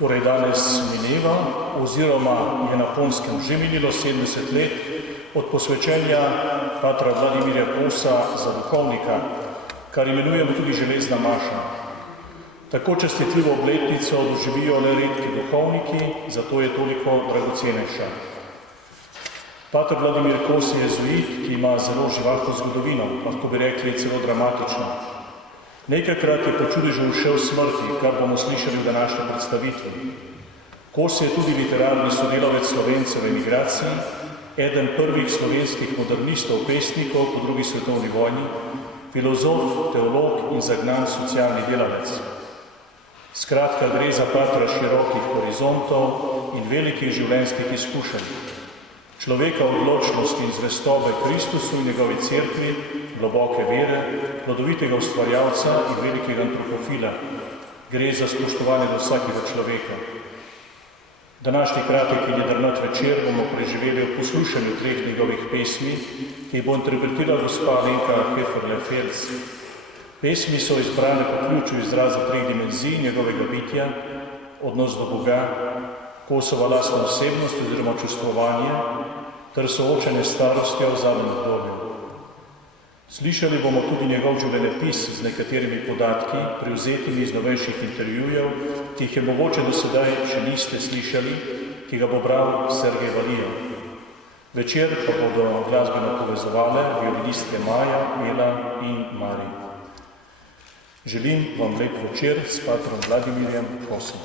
Torej danes mineva oziroma je na Ponskem že minilo 70 let od posvečenja patra Vladimirja Kosa za duhovnika, kar imenujemo tudi železna maša. Tako častitljivo obletnico doživijo le redki duhovniki, zato je toliko dragocenejša. Pater Vladimir Kos je jezuit, ki ima zelo živahno zgodovino, lahko bi rekli celo dramatično. Nekajkrat je po čudežu ušel smrti, kar bomo slišali v današnji predstavitvi. Kos je tudi literarni sodelavec Slovencev v emigraciji, eden prvih slovenskih modernistov, pesnikov po drugi svetovni vojni, filozof, teolog in zagnan socialni delavec. Skratka, gre za patra širokih horizontov in velikih življenjskih izkušenj. Človeka odločnosti in zvestobe Kristusu in njegovi cerkvi, globoke vere, plodovitega ustvarjalca in velikega antropofila. Gre za spoštovanje do vsakega človeka. Današnji kratek in jedrnat večer bomo preživeli v poslušanju 3 njegovih pesmi, ki jih bo interpretirala gospa Alenka Heferle-Fels. Pesmi so izbrane po ključu izraza 3 dimenzij njegovega bitja, odnos do Boga, Kosova lastna osebnost oziroma čustvovanje ter soočanje s starostjo v zadnjem obdobju. Slišali bomo tudi njegov življenjepis z nekaterimi podatki, privzetimi iz novejših intervjujev, ki jih je mogoče do sedaj še niste slišali, ki ga bo bral Sergej Valijev. Večer pa bodo glasbeno povezovale violinistke Maja, Ela in Mari. Želim vam lep večer s patrom Vladimirjem Kosom.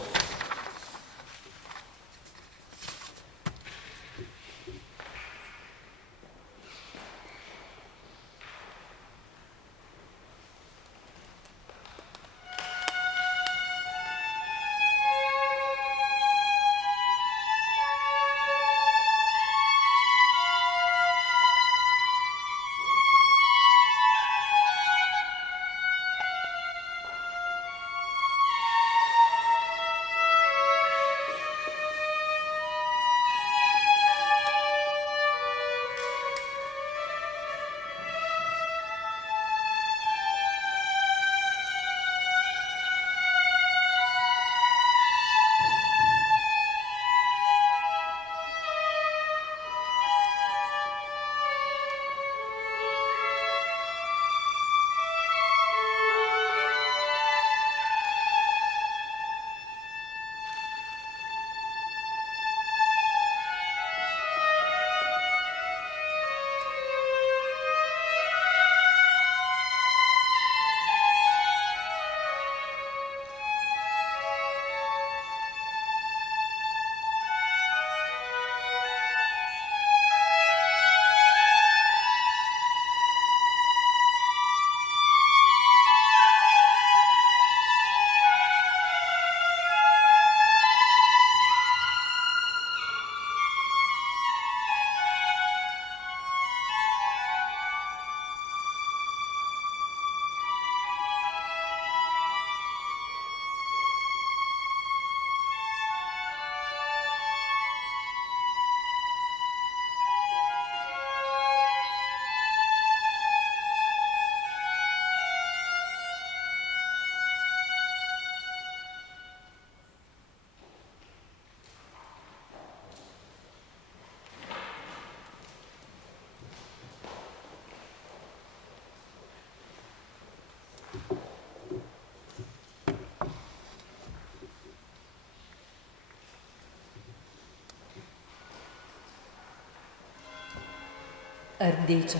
Rdeča.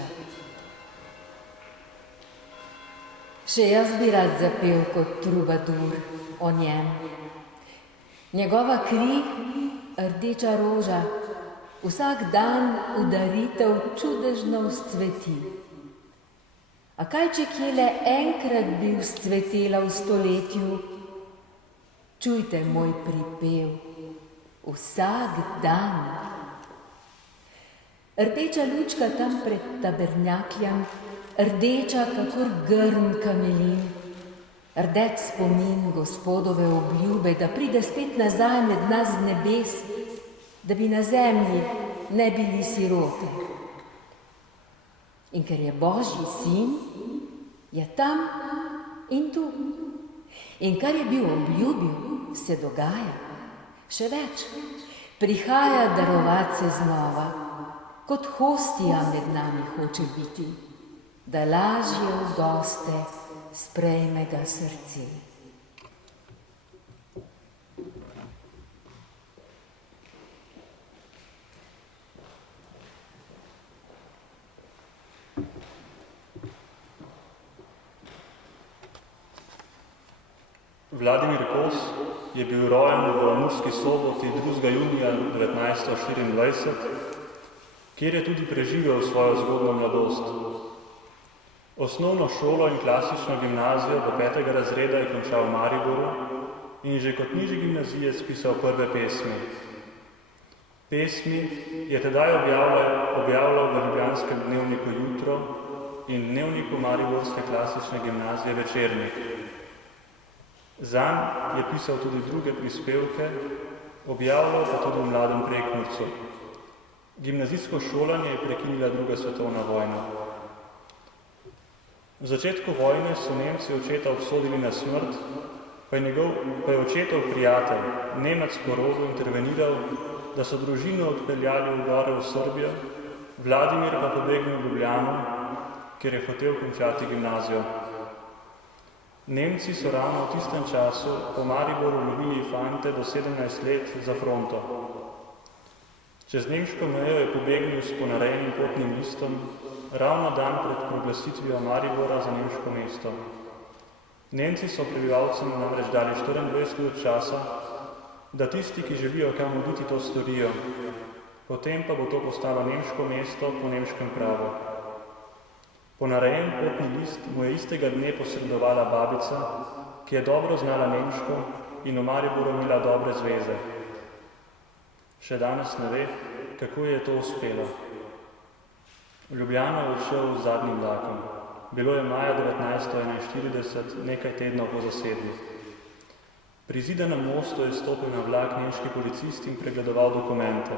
Še jaz bi rad zapel kot trubadur o njem. Njegova kri, rdeča roža, vsak dan udaritev čudežno vzcveti. A kaj, če kje le enkrat bi vzcvetela v stoletju? Čujte moj pripev, vsak dan. Rdeča lučka tam pred tabernakljem, rdeča kakor grm kamelin, rdeč spomin Gospodove obljube, da pride spet nazaj med nas z nebes, da bi na zemlji ne bili sirote. In ker je Božji sin, je tam in tu. In kar je bil obljubil, se dogaja. Še več, prihaja darovat se znova, kot hostija med nami hoče biti, da lažje v goste sprejme ga srce. Vladimir Kos je bil rojen v Murski Soboti 2. junija 1924, kjer je tudi preživel svojo zgodno mladost. Osnovno šolo in klasično gimnazijo do 5. razreda je končal v Mariboru in že kot nižji gimnazijec pisal prve pesmi. Pesmi je tedaj objavljal v ljubljanskem dnevniku Jutro in dnevniku mariborske klasične gimnazije Večernik. Zanj je pisal tudi druge prispevke, objavljal pa tudi v Mladem Prekmurcu. Gimnazijsko šolanje je prekinila 2. svetovna vojna. V začetku vojne so Nemci očeta obsodili na smrt, pa je očetov prijatelj, Nemec Korozov, interveniral, da so družino odpeljali v gore v Srbijo, Vladimir pa pobegnil v Ljubljano, kjer je hotel končati gimnazijo. Nemci so ravno v tistem času po Mariboru lovili fante do 17 let za fronto. Čez nemško mejo je pobegnil s ponarejenim potnim listom ravno dan pred proglasitvijo Maribora za nemško mesto. Nemci so prebivalcem namreč dali 24 ur časa, da tisti, ki želijo kam oditi, to storijo. Potem pa bo to postalo nemško mesto po nemškem pravu. Ponarejen potni list mu je istega dne posredovala babica, ki je dobro znala nemško in v Mariboru imela dobre zveze. Še danes ne ve, kako je to uspelo. V Ljubljano je odšel z zadnjim vlakom. Bilo je maja 1941, nekaj tednov po zasedbi. Pri Zidanem mostu je stopil na vlak nemški policist in pregledoval dokumente.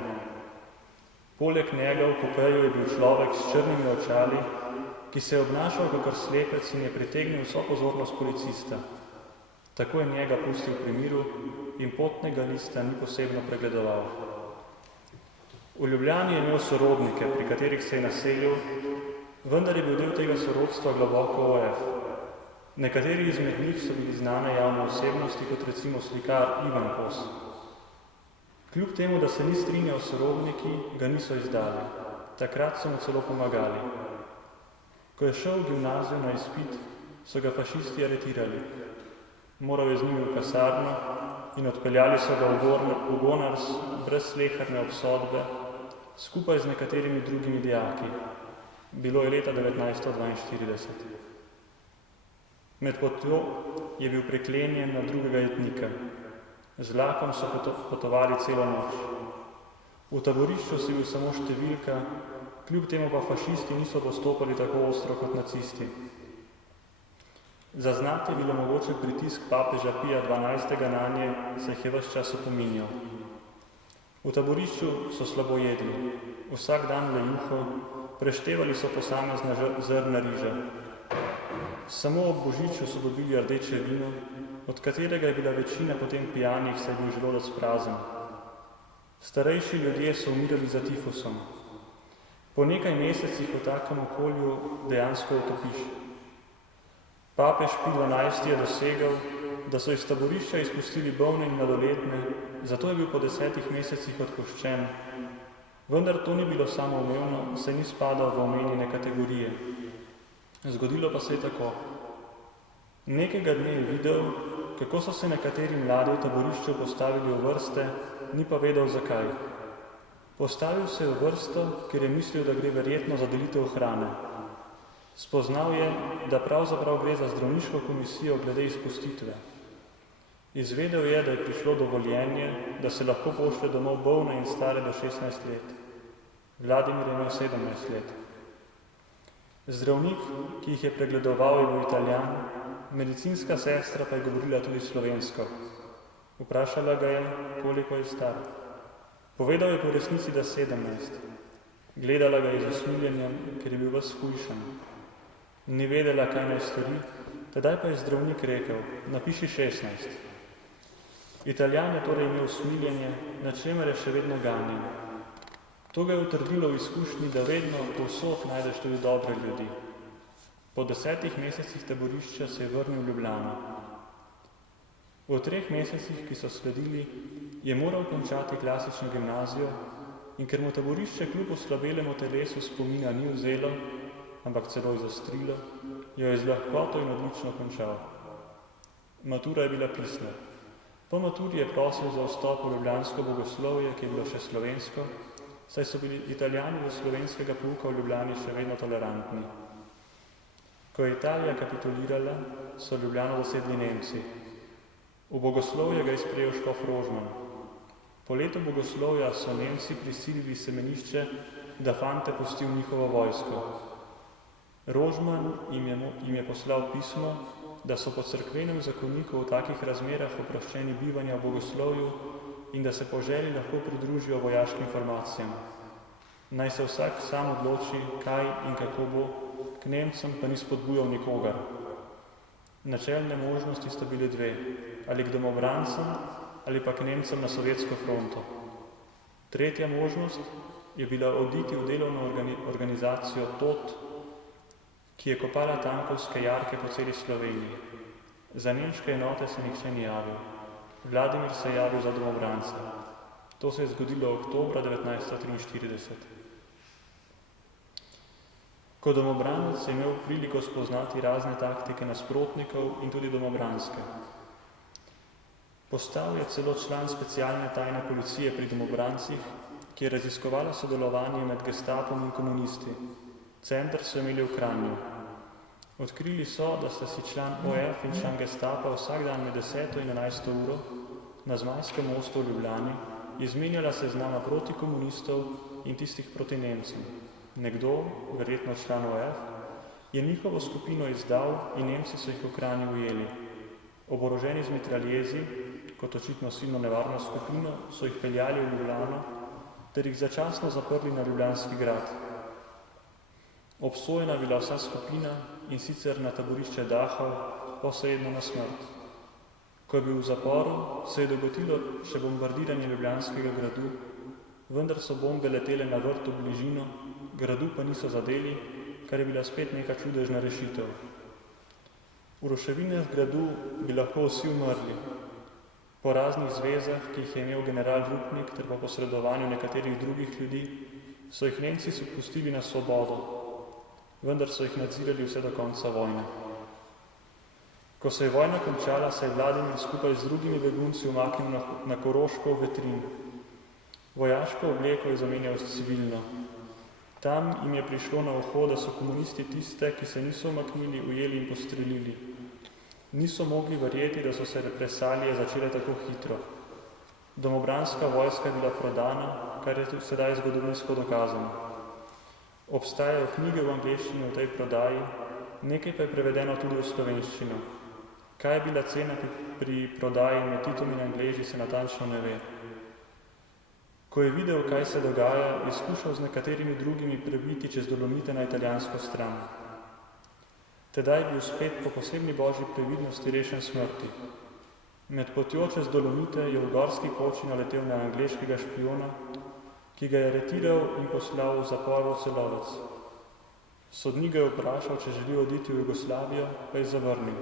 Poleg njega v kupeju je bil človek s črnimi očali, ki se je obnašal kakor slepec in je pritegnil vso pozornost policista. Tako je njega pustil pri miru in potnega lista ni posebno pregledoval. V Ljubljani je imel sorodnike, pri katerih se je naselil, vendar je bil del tega sorodstva globoko OF. Nekateri izmed njih so bili znane javne osebnosti, kot recimo slikar Ivan Kos. Kljub temu, da se ni strinjal s sorodniki, ga niso izdali. Takrat so mu celo pomagali. Ko je šel v gimnazijo na izpit, so ga fašisti aretirali. Moral je z njimi v kasarno in odpeljali so ga v Gonars brez sleherne obsodbe, skupaj z nekaterimi drugimi dijaki. Bilo je leta 1942. Med potjo je bil priklenjen na drugega jetnika. Z vlakom so potovali celo noč. V taborišču si bil samo številka, kljub temu pa fašisti niso postopali tako ostro kot nacisti. Zaznati je bilo mogoče pritisk papeža Pija XII. Nanje, se jih je ves čas opominjal. V taborišču so slabo jedli, vsak dan le juho, preštevali so posamezna zrna riža. Samo ob božiču so dobili rdeče vino, od katerega je bila večina potem pijanih, saj je bil želodec prazen. Starejši ljudje so umirali za tifusom. Po nekaj mesecih v takem okolju dejansko utopiš. Papež Pij XII. Je dosegel, da so iz taborišča izpustili bolne in mladoletne, zato je bil po 10 mesecih odpuščen. Vendar to ni bilo samoumevno, saj ni spadal v omenjene kategorije. Zgodilo pa se je tako. Nekega dne je videl, kako so se nekateri mladi v taborišču postavili v vrste, ni pa vedel zakaj. Postavil se je v vrsto, ker je mislil, da gre verjetno za delitev hrane. Spoznal je, da pravzaprav gre za zdravniško komisijo glede izpustitve. Izvedel je, da je prišlo dovoljenje, da se lahko pošlje domov bolne in stare do 16 let. Vladimir je imel 17 let. Zdravnik, ki jih je pregledoval, je bil Italijan, medicinska sestra pa je govorila tudi slovensko. Vprašala ga je, koliko je star. Povedal je po resnici, da 17. Gledala ga je z usmiljenjem, ker je bil ves hujšan. Ni vedela, kaj naj stori, tedaj pa je zdravnik rekel, napiši 16. Italijan je torej imel usmiljenje, na čemer je še vedno ganjen. To ga je utrdilo v izkušnji, da vedno povsod najdeš tudi dobre ljudi. Po 10 mesecih taborišča se je vrnil v Ljubljano. V 3 mesecih, ki so sledili, je moral končati klasično gimnazijo in ker mu taborišče kljub oslabelemu telesu spomina ni vzelo, ampak celo izostrilo, jo je z lahkoto in odlično končal. Matura je bila pisna. Po maturi je prosil za vstop v ljubljansko bogoslovje, ki je bilo še slovensko, saj so bili Italijani do slovenskega pouka v Ljubljani še vedno tolerantni. Ko je Italija kapitulirala, so Ljubljano zasedli Nemci. V bogoslovje ga je sprejel škof Rožman. Po letu bogoslovja so Nemci prisilili semenišče, da fante pusti v njihovo vojsko. Rožman jim je poslal pismo, da so po cerkvenem zakoniku v takih razmerah oproščeni bivanja v bogoslovju in da se po želji lahko pridružijo vojaškim formacijam. Naj se vsak sam odloči, kaj in kako bo, k Nemcem pa ni spodbujal nikogar. Načelne možnosti sta bili 2, ali k domobrancem ali pa k Nemcem na sovjetsko fronto. Tretja možnost je bila oditi v delovno organizacijo TOT, ki je kopala tankovske jarke po celi Sloveniji. Za nemške enote se nihče ni javil. Vladimir se je javil za domobrance. To se je zgodilo oktobra 1943. Kot domobranec je imel priliko spoznati razne taktike nasprotnikov in tudi domobranske. Postal je celo član specialne tajne policije pri domobrancih, ki je raziskovala sodelovanje med gestapom in komunisti. Center so imeli v Kranju. Odkrili so, da sta si član OF in član gestapa vsak dan med 10. in 11. uro na Zmajskem mostu v Ljubljani izmenjala seznama proti komunistov in tistih proti Nemcem. Nekdo, verjetno član OF, je njihovo skupino izdal in Nemci so jih v Kranju ujeli. Oboroženi z mitraljezi, kot očitno silno nevarno skupino, so jih peljali v Ljubljano ter jih začasno zaprli na Ljubljanski grad. Obsojena bila vsa skupina in sicer na taborišče Dachau, posredno na smrt. Ko je bil v zaporu, se je dogotilo še bombardiranje Ljubljanskega gradu, vendar so bombe letele na vrt v bližino, gradu pa niso zadeli, kar je bila spet neka čudežna rešitev. V ruševinah gradu bi lahko vsi umrli. Po raznih zvezah, ki jih je imel general Rupnik ter po posredovanju nekaterih drugih ljudi, so jih Nemci pustili na svobodo, vendar so jih nadzirali vse do konca vojne. Ko se je vojna končala, se je Vladimir skupaj z drugimi begunci umaknil na Koroško v Vetrin. Vojaško obleko je zamenjal s civilno. Tam jim je prišlo na uho, da so komunisti tiste, ki se niso umaknili, ujeli in postrelili. Niso mogli verjeti, da so se represalije začele tako hitro. Domobranska vojska je bila prodana, kar je sedaj zgodovinsko dokazano. Obstajajo knjige v angleščini o tej prodaji, nekaj pa je prevedeno tudi v slovenščino. Kaj je bila cena pri prodaji med Titom in Angleži, se natančno ne ve. Ko je videl, kaj se dogaja, je skušal z nekaterimi drugimi prebiti čez Dolomite na italijansko stran. Tedaj je bil spet po posebni božji previdnosti rešen smrti. Med potjo čez Dolomite je v gorski koči naletel na angleškega špijona, ki ga je aretiral in poslal v zapor v Celovec. Sodnik ga je vprašal, če želi oditi v Jugoslavijo, pa je zavrnil.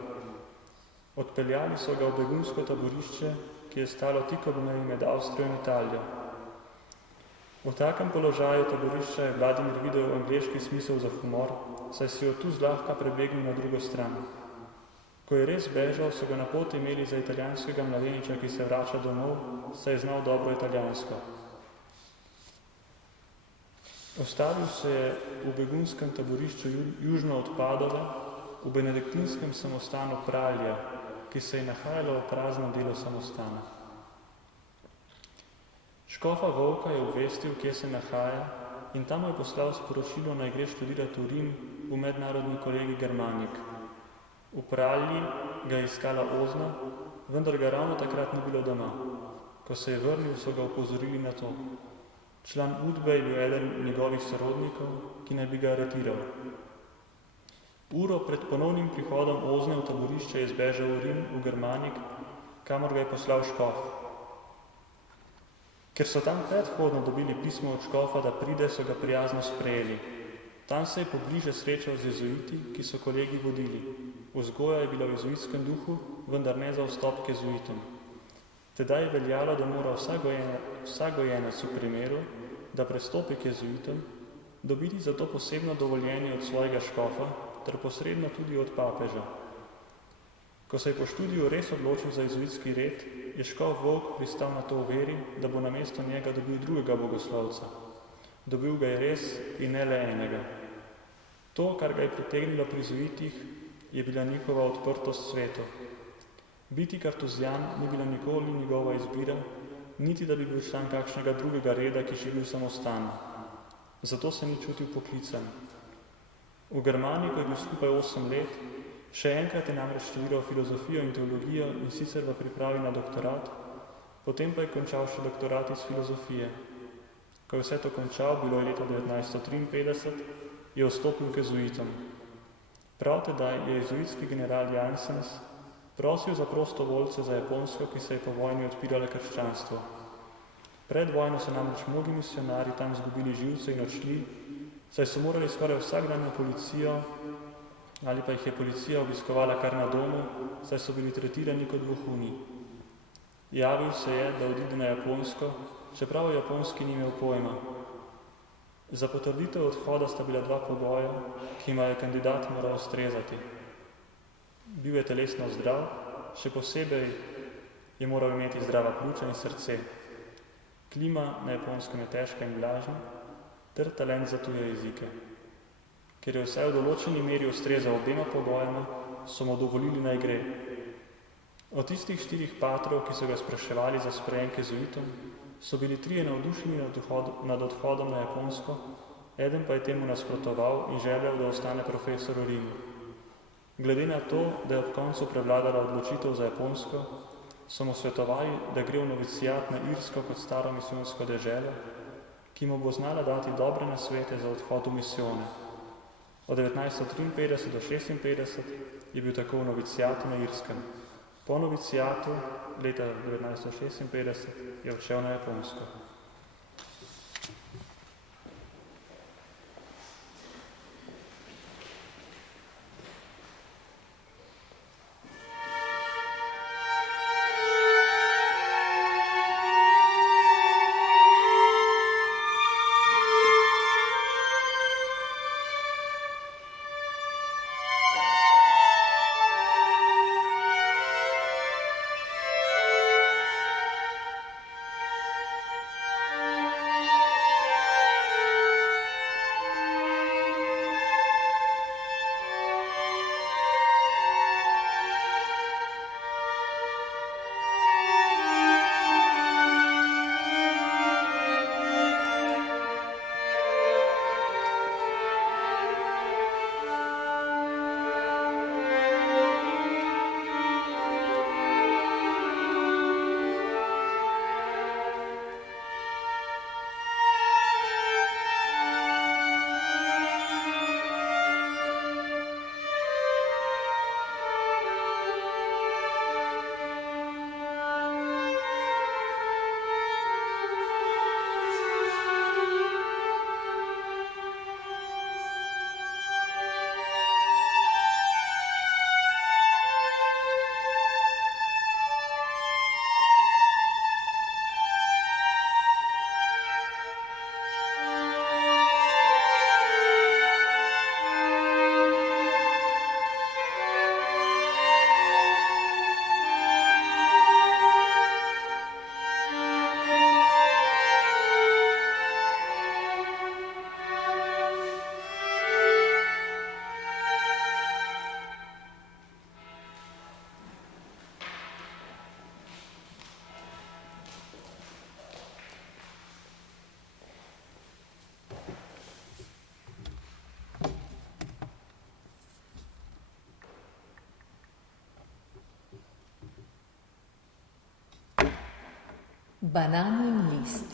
Odpeljali so ga v begunsko taborišče, ki je stalo tik ob meji med Avstrijo in Italijo. V takem položaju taborišča je Vladimir videl angleški smisel za humor, saj si jo tu zlahka prebegnil na drugo stran. Ko je res bežal, so ga na poti imeli za italijanskega mladeniča, ki se vrača domov, saj je znal dobro italijansko. Ostavil se je v begunskem taborišču južno od Padove, v benediktinskem samostanu Pralje, ki se je nahajalo v praznem delu samostana. Škofa Volka je obvestil, kje se nahaja, in tam je poslal sporočilo, naj gre študirati v Rim v mednarodni kolegi Germanik. V Pralji ga je iskala Ozna, vendar ga ravno takrat ni bilo doma. Ko se je vrnil, so ga opozorili na to. Član Udbe je bil eden njegovih sorodnikov, ki naj bi ga aretiral. Uro pred ponovnim prihodom Ozne v taborišče je zbežal v Rim, v Germanik, kamor ga je poslal škof. Ker so tam predhodno dobili pismo od škofa, da pride, so ga prijazno sprejeli. Tam se je pobliže srečal z jezuiti, ki so kolegi vodili. Vzgoja je bila v jezuitskem duhu, vendar ne za vstop k jezuitom. Tedaj je veljalo, da mora vsak gojenec v primeru, da prestopi k jezuitom, dobiti za to posebno dovoljenje od svojega škofa, ter posredno tudi od papeža. Ko se je po študiju res odločil za jezuitski red, je škof Volk pristal na to v veri, da bo namesto njega dobil drugega bogoslovca. Dobil ga je res in ne le enega. To, kar ga je pritegnilo pri jezuitih, je bila njihova odprtost svetu. Biti kartuzijan ni bila nikoli njegova izbira, niti da bi bil član kakšnega drugega reda, ki še bil samostan. Zato se ni čutil poklican. V Germaniji, ko je bil skupaj 8 let, še enkrat je namreč študiral filozofijo in teologijo in sicer v pripravi na doktorat, potem pa je končal še doktorat iz filozofije. Ko je vse to končal, bilo je leta 1953, je vstopil k jezuitom. Prav tedaj je jezuitski general Janssens prosil za prostovoljce za Japonsko, ki se je po vojni odpirala krščanstvo. Pred vojno so namreč mnogi misionarji tam zgubili živce in odšli, saj so morali skoraj vsak dan na policijo, ali pa jih je policija obiskovala kar na domu, saj so bili tretirani kot vohuni. Javil se je, da odide na Japonsko, čeprav o Japonski ni imel pojma. Za potrditev odhoda sta bila 2 pogoja, ki ima je kandidat moral ustrezati. Bil je telesno zdrav, še posebej je moral imeti zdrava pljuča in srce. Klima na Japonskem je težka in vlažna, ter talent za tuje jezike. Ker je vsaj v določeni meri ustrezal obema pogojema, so mu dovolili naj gre. Od tistih 4 patrov, ki so ga spraševali za sprejem k jezuitom, so bili 3 navdušeni nad odhodom na Japonsko, eden pa je temu nasprotoval in želel, da ostane profesor v Rimu. Glede na to, da je ob koncu prevladala odločitev za Japonsko, so mu svetovali, da gre v novicijat na Irsko kot staro misijonsko deželo, ki mu bo znala dati dobre nasvete za odhod v misijone. Od 1953 do 1956 je bil tako v novicijatu na Irskem. Po novicijatu leta 1956 je odšel na Japonsko. Bananin list.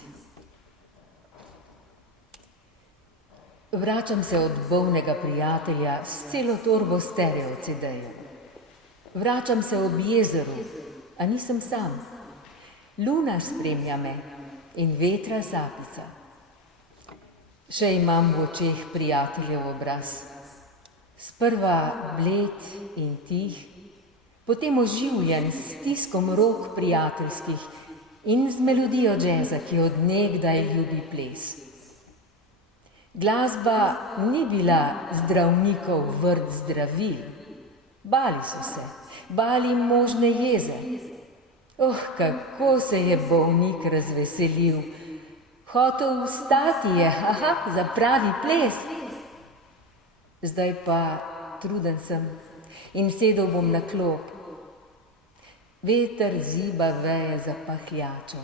Vračam se od bolnega prijatelja s celo torbo stereo CD-jev. Vračam se ob jezeru, a nisem sam. Luna spremlja me in vetra sapica. Še imam v očeh prijateljev obraz. Sprva bled in tih, potem oživljen s stiskom rok prijateljskih in z melodijo džeza, ki od nekdaj ljubi ples. Glasba ni bila zdravnikov vrt zdravil. Bali so se, bali možne jeze. Kako se je bolnik razveselil. Hotel vstati je, za pravi ples. Zdaj pa truden sem in sedel bom na klop. Veter ziba veje za pahljačo.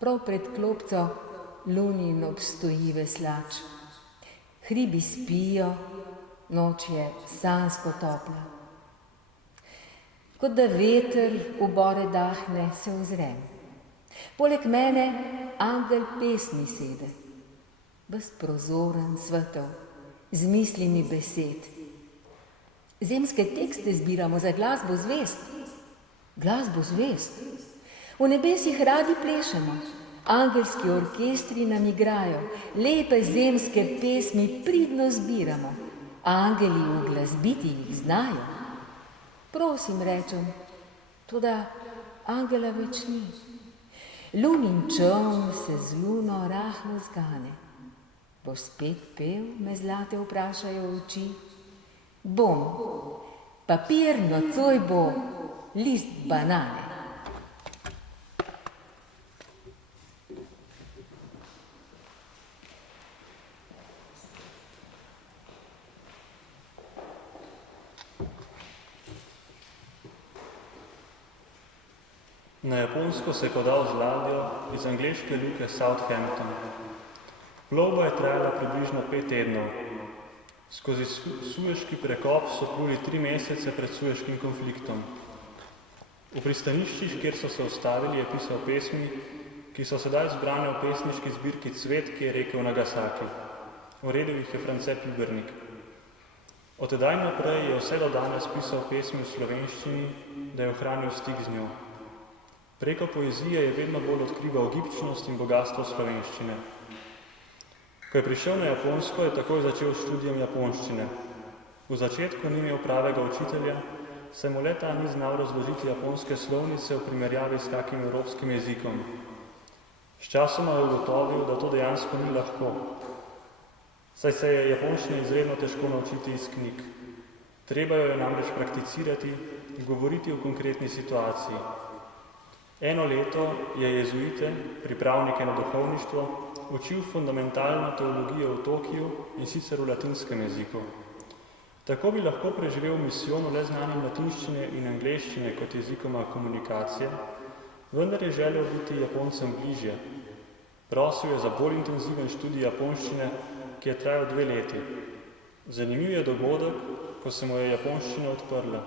Prav pred klopco Lunin obstoji veslač. Hribi spijo, noč je sanjsko topla. Kot da veter ubore dahne, se ozrem. Poleg mene angel pesmi sede, ves prozoren, svetel, z mislimi besed. Zemske tekste zbiramo za glasbo zvest. Glasbo zvest. V nebesih radi plešemo, angelski orkestri nam igrajo, lepe zemske pesmi pridno zbiramo, angeli uglasbiti jih znajo. Prosim, rečem, toda angela več ni. Lunin čoln se z luno rahlo zgane. Boš spet pel, me zlate vprašajo oči. Bom, papir nocoj bo list banane. Na Japonsko se je podal z ladjo iz angleške luke Southampton. Plovba je trajala približno 5 tednov. Skozi Sueški prekop so pluli 3 mesece pred Sueškim konfliktom. V pristaniščih, kjer so se ustavili, je pisal pesmi, ki so sedaj zbrane v pesniški zbirki Cvet, ki je rekel Nagasaki. Uredil jih je France Pibernik. Od tedaj naprej je vse do danes pisal pesmi v slovenščini, da je ohranil stik z njo. Preko poezije je vedno bolj odkrival gibčnost in bogatstvo slovenščine. Ko je prišel na Japonsko, je takoj začel študijem japonščine. V začetku ni imel pravega učitelja, saj mu le-ta ni znal razložiti japonske slovnice v primerjavi s kakim evropskim jezikom. Sčasoma je ugotovil, da to dejansko ni lahko, saj se je japonščine izredno težko naučiti iz knjig. Treba jo je namreč prakticirati in govoriti v konkretni situaciji. 1 leto je jezuite, pripravnike na duhovništvo, učil fundamentalno teologijo v Tokiju in sicer v latinskem jeziku. Tako bi lahko preživel misijon le znanjem latinščine in angleščine kot jezikoma komunikacije, vendar je želel biti Japoncem bližje. Prosil je za bolj intenziven študij japonščine, ki je trajal 2 leti. Zanimiv je dogodek, ko se mu je japonščina odprla.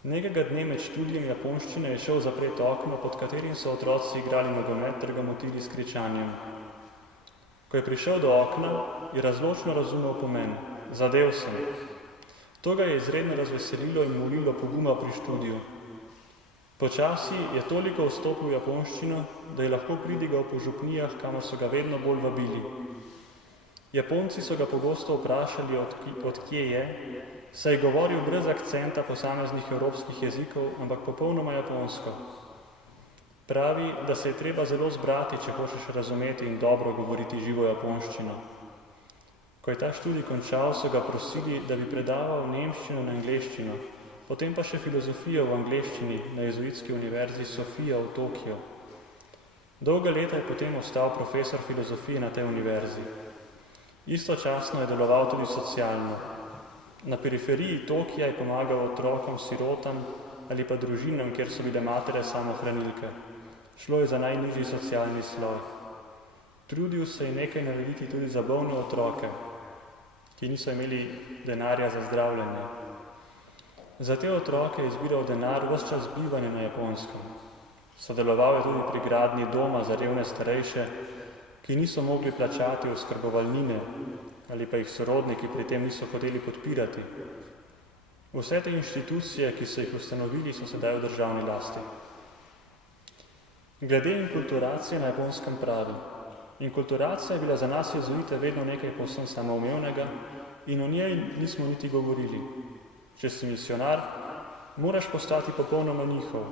Nekega dne med študijem japonščine je šel zapreti okno, pod katerim so otroci igrali nogomet ter ga motili s kričanjem. Ko je prišel do okna, je razločno razumel pomen. Zadel sem. To ga je izredno razveselilo in molilo poguma pri študiju. Počasi je toliko vstopil v japonščino, da je lahko pridigal po župnijah, kamor so ga vedno bolj vabili. Japonci so ga pogosto vprašali, od kje je, saj je govoril brez akcenta posameznih evropskih jezikov, ampak popolnoma japonsko. Pravi, da se je treba zelo zbrati, če hočeš razumeti in dobro govoriti živo japonščino. Ko je ta študij končal, so ga prosili, da bi predaval nemščino in angleščino, potem pa še filozofijo v angleščini na jezuitski univerzi Sofia v Tokiu. Dolga leta je potem ostal profesor filozofije na tej univerzi. Istočasno je deloval tudi socialno. Na periferiji Tokija je pomagal otrokom, sirotam ali pa družinam, kjer so bile matere samohranilke. Šlo je za najnižji socialni sloj. Trudil se je nekaj narediti tudi za bolne otroke, ki niso imeli denarja za zdravljenje. Za te otroke je zbiral denar ves čas bivanja na Japonskem. Sodeloval je tudi pri gradnji doma za revne starejše, ki niso mogli plačati oskrbovalnine ali pa jih sorodniki pri tem niso hoteli podpirati. Vse te inštitucije, ki so jih ustanovili, so sedaj v državni lasti. Glede inkulturacije na Japonskem pravi: inkulturacija je bila za nas jezuite vedno nekaj povsem samoumevnega in o njej nismo niti govorili. Če si misionar, moraš postati popolnoma njihov,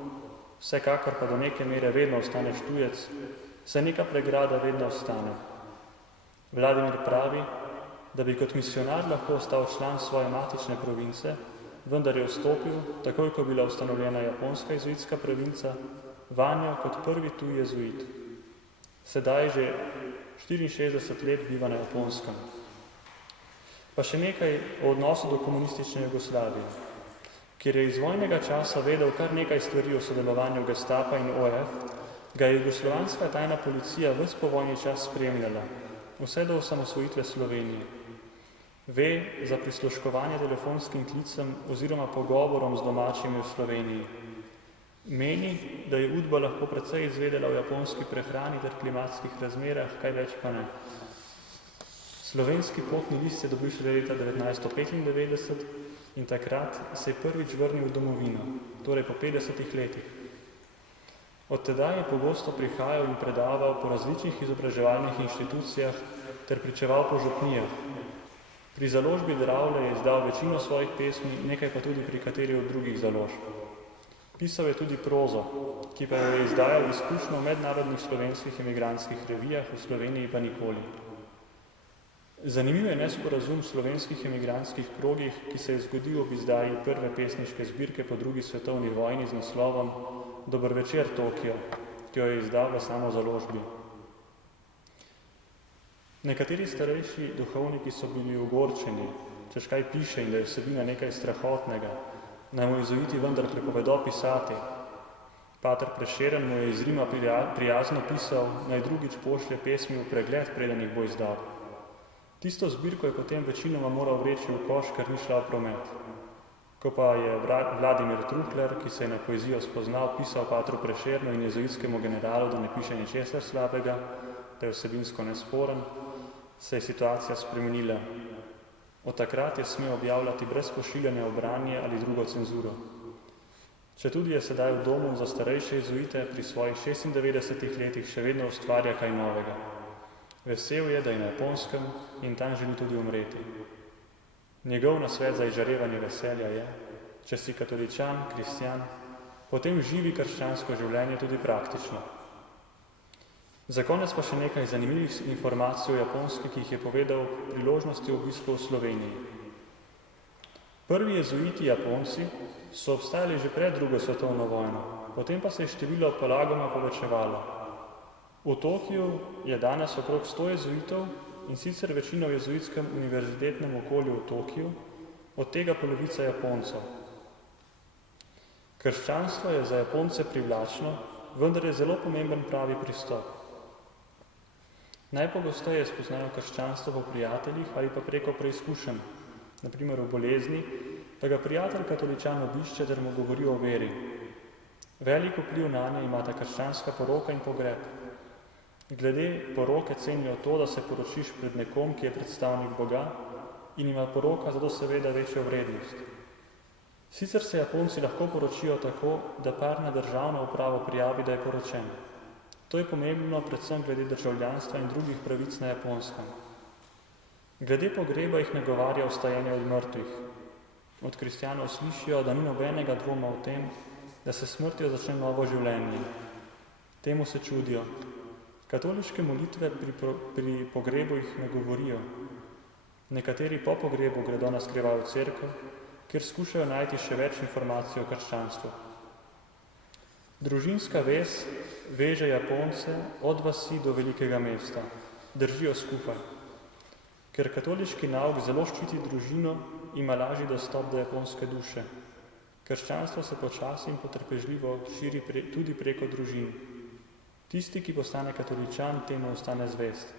vsekakor pa do neke mere vedno ostaneš tujec, saj neka pregrada vedno ostane. Vladimir pravi, da bi kot misionar lahko ostal član svoje matične province, vendar je vstopil, takoj ko bila ustanovljena japonska jezuitska provinca, vanjo kot prvi tuj jezuit. Sedaj že 64 let biva na Japonskem. Pa še nekaj o odnosu do komunistične Jugoslavije, kjer je iz vojnega časa vedel kar nekaj stvari o sodelovanju Gestapa in OF, ga je jugoslovanska tajna policija ves povojni čas spremljala, vse do osamosvojitve Slovenije. Ve za prisluškovanje telefonskim klicem oziroma pogovorom z domačimi v Sloveniji. Meni, da je Udba lahko precej izvedela o japonski prehrani ter klimatskih razmerah, kaj več pa ne. Slovenski potni list je dobil šele leta 1995 in takrat se je prvič vrnil v domovino, torej po 50 letih. Od tedaj je pogosto prihajal in predaval po različnih izobraževalnih inštitucijah ter pričeval po župnijah. Pri založbi Dravlje je izdal večino svojih pesmi, nekaj pa tudi pri kateri od drugih založb. Pisal je tudi prozo, ki pa jo je izdajal izključno v mednarodnih slovenskih emigrantskih revijah, v Sloveniji pa nikoli. Zanimiv je nesporazum v slovenskih emigrantskih krogih, ki se je zgodil ob izdaji prve pesniške zbirke po drugi svetovni vojni z naslovom Dober večer, Tokio, ki jo je izdal v samo založbi. Nekateri starejši duhovniki so bili ogorčeni, češ kaj piše in da je vsebina nekaj strahotnega, naj mu jezuiti vendar prepovedo pisati. Pater Prešeren mu je iz Rima prijazno pisal, naj drugič pošlje pesmi v pregled, preden jih bo izdal. Tisto zbirko je potem večinoma moral vreči v koš, ker ni šla v promet. Ko pa je Vladimir Truhler, ki se je na poezijo spoznal, pisal Patru Prešernu in jezuitskemu generalu, da ne piše ničesar slabega, da je vsebinsko nesporen, se je situacija spremenila. Od takrat je smel objavljati brez pošiljanja v branje ali drugo cenzuro. Četudi je sedaj v domu za starejše jezuite, pri svojih 96 letih še vedno ustvarja kaj novega. Vesel je, da je na Japonskem in tam želi tudi umreti. Njegov nasvet za izžarevanje veselja je, če si katoličan, kristjan, potem živi krščansko življenje tudi praktično. Za konec pa še nekaj zanimivih informacij o Japonski, ki jih je povedal priložnosti obiskov v Sloveniji. Prvi jezuiti Japonci so obstajali že pred drugo svetovno vojno, potem pa se je število polagoma povečevalo. V Tokiju je danes okrog 100 jezuitov in sicer večina v jezuitskem univerzitetnem okolju v Tokiju, od tega polovica Japoncev. Krščanstvo je za Japonce privlačno, vendar je zelo pomemben pravi pristop. Najpogosteje spoznajo krščanstvo po prijateljih ali pa preko preizkušenj, na primer v bolezni, da ga prijatelj katoličan obišče ter mu govori o veri. Velik vpliv nanje imata krščanska poroka in pogreb. Glede poroke cenijo to, da se poročiš pred nekom, ki je predstavnik Boga in ima poroka zato seveda večjo vrednost. Sicer se Japonci lahko poročijo tako, da parna državna uprava prijavi, da je poročen. To je pomembno predvsem glede državljanstva in drugih pravic na Japonskem. Glede pogreba jih nagovarja vstajanje od mrtvih. Od kristjanov slišijo, da ni nobenega dvoma o tem, da se smrtjo začne novo življenje. Temu se čudijo. Katoliške molitve pri pogrebu jih ne govorijo. Nekateri po pogrebu gredo na skrivaj v cerkev, kjer skušajo najti še več informacij o krščanstvu. Družinska vez veže Japonce od vasi do velikega mesta. Držijo skupaj. Ker katoliški nauk zelo ščiti družino, ima lažji dostop do japonske duše. Krščanstvo se počasi in potrpežljivo širi tudi preko družin. Tisti, ki postane katoličan, temu ostane zvest.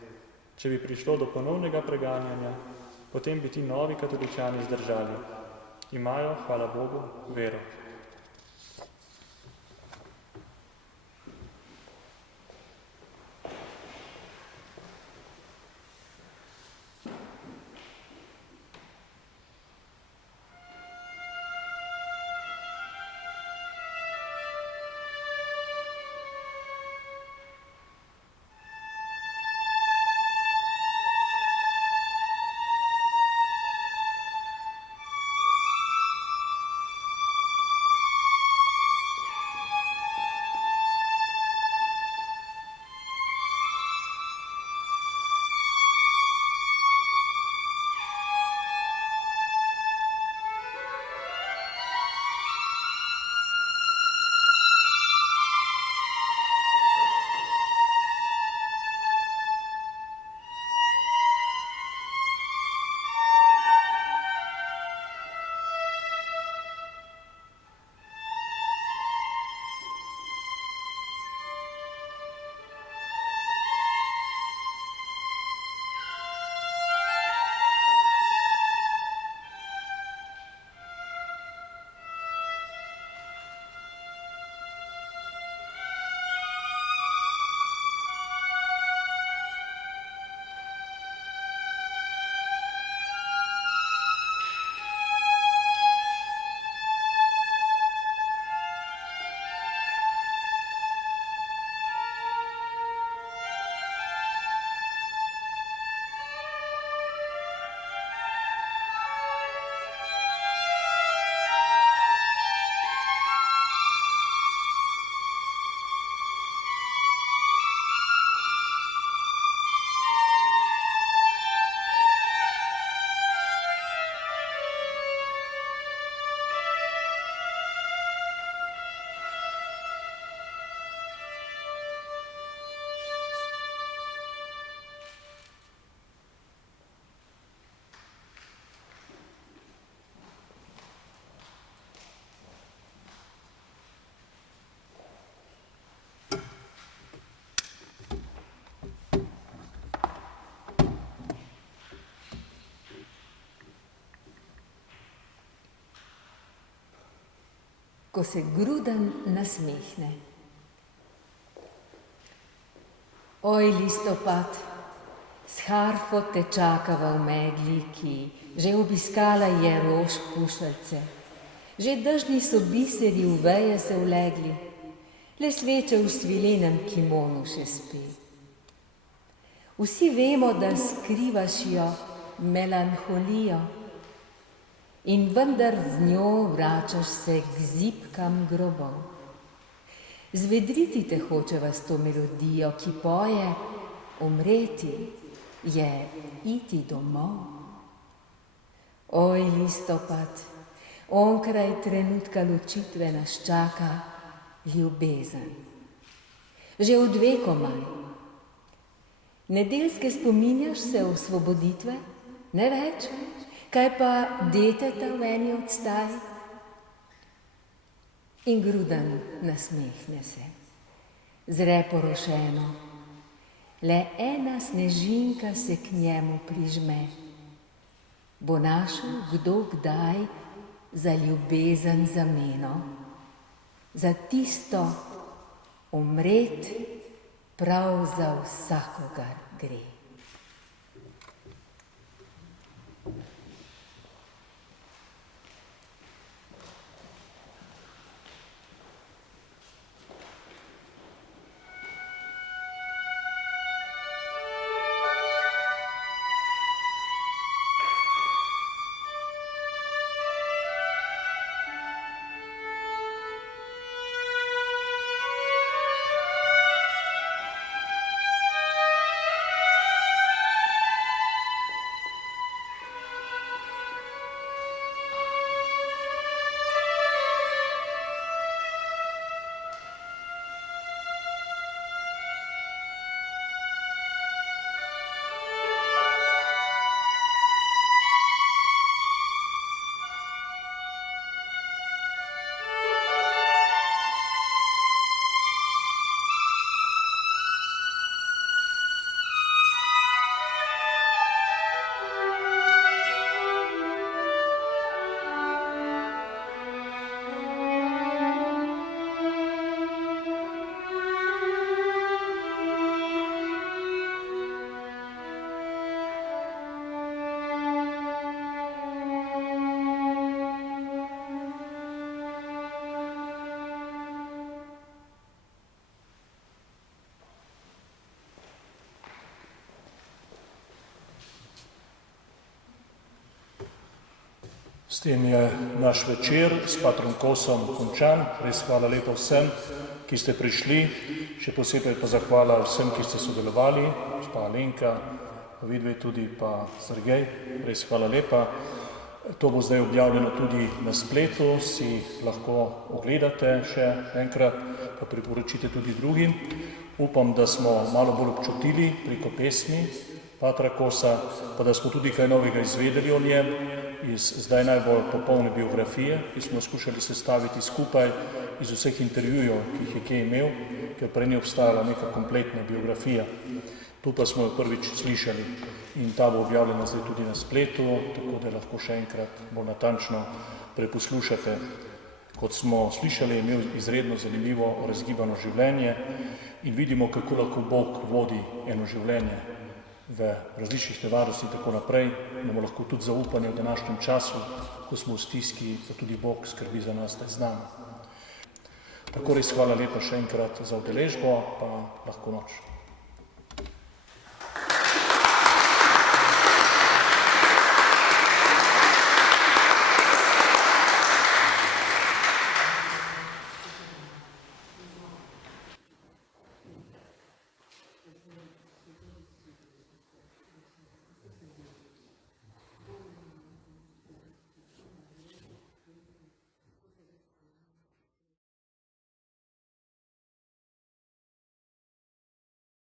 Če bi prišlo do ponovnega preganjanja, potem bi ti novi katoličani zdržali. Imajo, hvala Bogu, vero. ko se Gruden nasmehne. Oj, listopad, s harfo te čakava v megli, ki že obiskala je rož pušeljce. Že dežni so biseri v veje se vlegli, le sveče v svilenem kimonu še spi. Vsi vemo, da skrivaš jo melanholijo in vendar z njo vračaš se k zibkam grobov. Zvedriti te hočeva s to melodijo, ki poje, umreti je iti domov. Oj, listopad, onkraj trenutka ločitve nas čaka ljubezen. Že od vekomaj. Nedeljske spominjaš se osvoboditve? Ne več? Kaj pa deteta v eni odstaji? In Gruden nasmehne se, zre porošeno. Le ena snežinka se k njemu prižme. Bo našel kdo kdaj za ljubezen zameno? Za tisto umret prav za vsakogar gre. S tem je naš večer s patrom Kosom končan. Res hvala lepa vsem, ki ste prišli, še posebej pa zahvala vsem, ki ste sodelovali, gospa Alenka, pa vidve tudi, pa Sergej, res hvala lepa. To bo zdaj objavljeno tudi na spletu, si lahko ogledate še enkrat, pa priporočite tudi drugim. Upam, da smo malo bolj občutili preko pesmi patra Kosa, pa da smo tudi kaj novega izvedeli o njem iz zdaj najbolj popolne biografije, ki smo skušali sestaviti skupaj iz vseh intervjujev, ki jih je kje imel, ker prej ni obstajala neka kompletna biografija. Tu pa smo jo prvič slišali in ta bo objavljena zdaj tudi na spletu, tako da lahko še enkrat bolj natančno preposlušate. Kot smo slišali, je imel izredno zanimivo razgibano življenje in vidimo, kako lahko Bog vodi eno življenje v različnih nevarnosti in tako naprej. Imamo lahko tudi zaupanje v današnjem času, ko smo v stiski, da tudi Bog skrbi za nas, da je z nami. Tako res hvala lepa še enkrat za udeležbo, pa lahko noč.